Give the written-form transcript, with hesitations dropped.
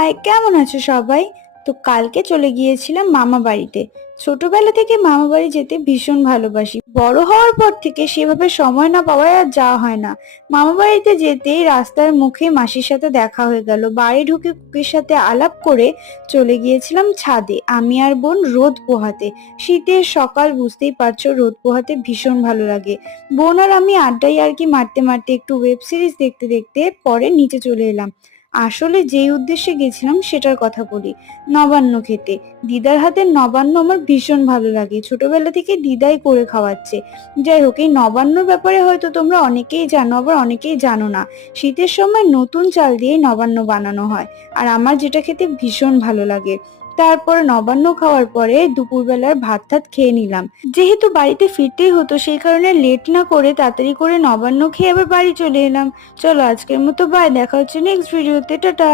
High, কেমন আছো সবাই? তো কালকে চলে গিয়েছিলাম মামা বাড়িতে। ছোটবেলা থেকে মামা বাড়ি যেতে ভীষণ ভালোবাসি। বড় হওয়ার পর থেকে সেভাবে সময় না পাওয়ায় আর যাওয়া হয় না। মামা বাড়িতে যেতেই রাস্তার মুখে মাসির সাথে দেখা হয়ে গেল। বাড়ি ঢুকে কুকির সাথে আলাপ করে চলে গিয়েছিলাম ছাদে, আমি আর বোন রোদ পোহাতে। শীতের সকাল, বুঝতেই পারছো, রোদ পোহাতে ভীষণ ভালো লাগে। বোন আর আমি আড্ডাই আর কি মারতে মারতে একটু ওয়েব সিরিজ দেখতে দেখতে পরে নিচে চলে এলাম। আসলে যেই উদ্দেশ্যে গেছিলাম সেটার কথা বলি, নবান্ন খেতে। দিদার হাতের নবান্ন আমার ভীষণ ভালো লাগে, ছোটবেলা থেকে দিদাই করে খাওয়াচ্ছে। যাই হোক, এই নবান্নর ব্যাপারে হয়তো তোমরা অনেকেই জানো, আবার অনেকেই জানো না। শীতের সময় নতুন চাল দিয়ে নবান্ন বানানো হয়, আর আমার যেটা খেতে ভীষণ ভালো লাগে। তারপর নবান্ন খাওয়ার পরে দুপুরবেলার ভাত টাত খেয়ে নিলাম। যেহেতু বাড়িতে ফিরতেই হতো, সেই কারণে লেট না করে তাড়াতাড়ি করে নবান্ন খেয়ে আবার বাড়ি চলে এলাম। চলো আজকের মতো বাই, দেখা হচ্ছে নেক্সট ভিডিওতে, টাটা।